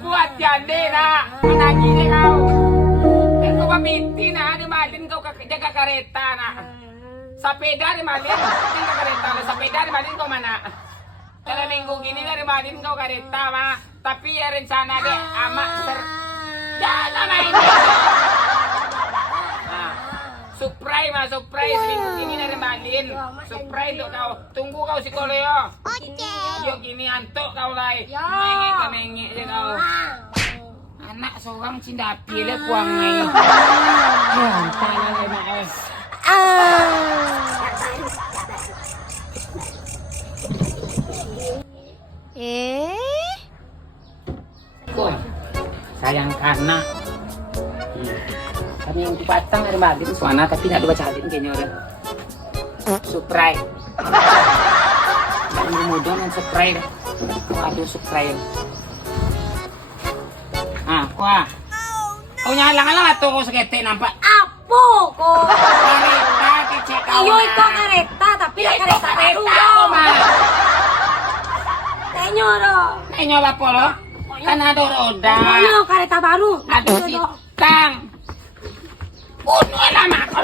buat yan din ha. Managili kau. Pero kung mabinti na, di malin kau jaga kareta na. Sa peda di malin, jaga kareta na. Sa peda di malin kau mana. Kala minggu gini dari malin kau kareta ma. Tapi ya rencana deh ama jalan na ini. Surprise minggu gini dari malin. Surprise tuh kau. Tunggu kau si Koleo. Yuk gini antuk kau lai. Menge aja kau. Anak seorang cinta pilih kuangnya. Ya, tangan enak Kok sayang karena kami yang dipatang dari malin suana tapi tidak dua calin kayaknya udah. Surprise. Dan mudah yang surprise. Aduh surprise. Wah. Kau nyalang-alang atau kau sekete nampak? Apo kok? Kereta kecek kau. Iyo itu kereta tapi kereta baru. Tenyo dong. Nenyo apa lo? Kan ada roda. Iyo kereta baru. Ada sitang. Bunuh lama kau.